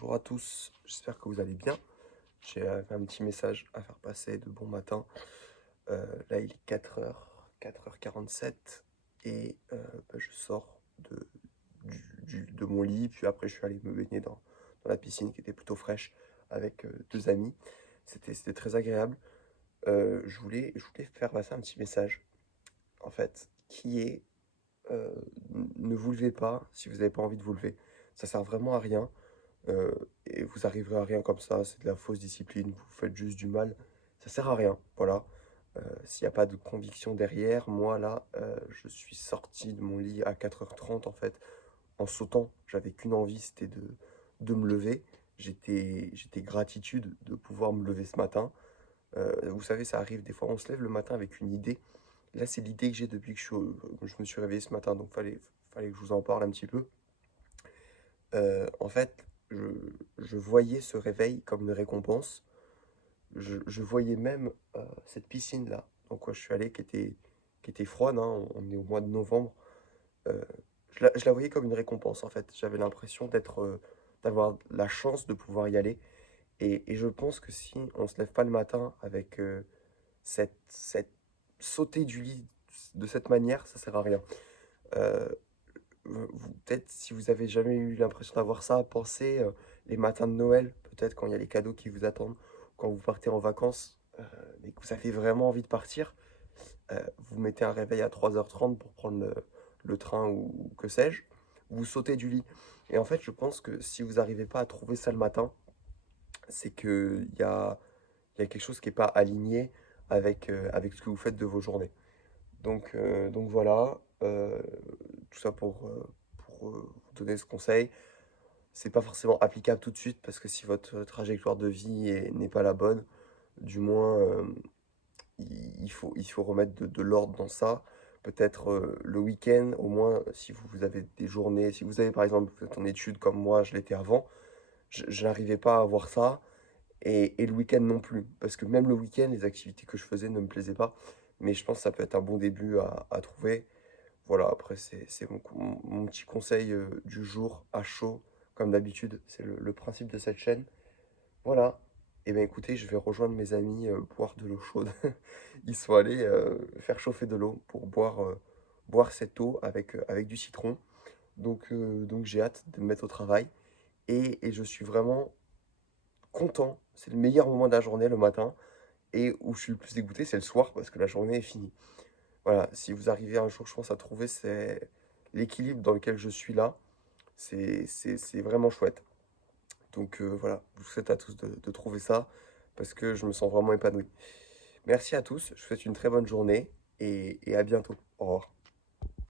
Bonjour à tous, j'espère que vous allez bien. J'ai un petit message à faire passer de bon matin. Là, il est 4h47 et je sors de mon lit. Puis après, je suis allé me baigner dans la piscine qui était plutôt fraîche avec deux amis. C'était très agréable. Je voulais faire passer un petit message, en fait, qui est ne vous levez pas si vous n'avez pas envie de vous lever. Ça sert vraiment à rien. Et vous arriverez à rien comme ça, c'est de la fausse discipline, vous faites juste du mal, ça sert à rien, voilà. S'il n'y a pas de conviction derrière, moi là, je suis sorti de mon lit à 4h30 en fait, en sautant, j'avais qu'une envie, c'était de me lever. J'étais gratitude de pouvoir me lever ce matin. Vous savez, ça arrive, des fois on se lève le matin avec une idée. Là, c'est l'idée que j'ai depuis que je me suis réveillé ce matin, donc fallait que je vous en parle un petit peu. En fait, je voyais ce réveil comme une récompense. Je voyais même cette piscine-là, dans quoi je suis allé, qui était froide, hein, on est au mois de novembre. euh, je la voyais comme une récompense, en fait. J'avais l'impression d'avoir la chance de pouvoir y aller. Et je pense que si on se lève pas le matin avec cette sauter du lit de cette manière, ça sert à rien. Euh, Peut-être si vous avez jamais eu l'impression d'avoir ça, pensez les matins de Noël, peut-être quand il y a les cadeaux qui vous attendent, quand vous partez en vacances, mais que vous avez vraiment envie de partir, vous mettez un réveil à 3h30 pour prendre le train ou que sais-je, vous sautez du lit. Et en fait, je pense que si vous n'arrivez pas à trouver ça le matin, c'est qu'il y a quelque chose qui n'est pas aligné avec ce que vous faites de vos journées. Donc voilà, tout ça pour vous donner ce conseil. C'est pas forcément applicable tout de suite parce que si votre trajectoire de vie n'est pas la bonne, du moins il faut remettre de l'ordre dans ça. Peut-être le week-end, au moins si vous avez des journées, si vous avez par exemple, vous êtes en études comme moi, je l'étais avant, je n'arrivais pas à avoir ça et le week-end non plus. Parce que même le week-end, les activités que je faisais ne me plaisaient pas. Mais je pense que ça peut être un bon début à trouver. Voilà, après, c'est mon petit conseil du jour à chaud, comme d'habitude. C'est le principe de cette chaîne. Voilà. Et bien écoutez, je vais rejoindre mes amis boire de l'eau chaude. Ils sont allés faire chauffer de l'eau pour boire cette eau avec du citron. Donc j'ai hâte de me mettre au travail. Et je suis vraiment content. C'est le meilleur moment de la journée, le matin. Et où je suis le plus dégoûté, c'est le soir, parce que la journée est finie. Voilà, si vous arrivez un jour, je pense, à trouver l'équilibre dans lequel je suis là, c'est vraiment chouette. Donc voilà, je vous souhaite à tous de trouver ça, parce que je me sens vraiment épanoui. Merci à tous, je vous souhaite une très bonne journée, et à bientôt. Au revoir.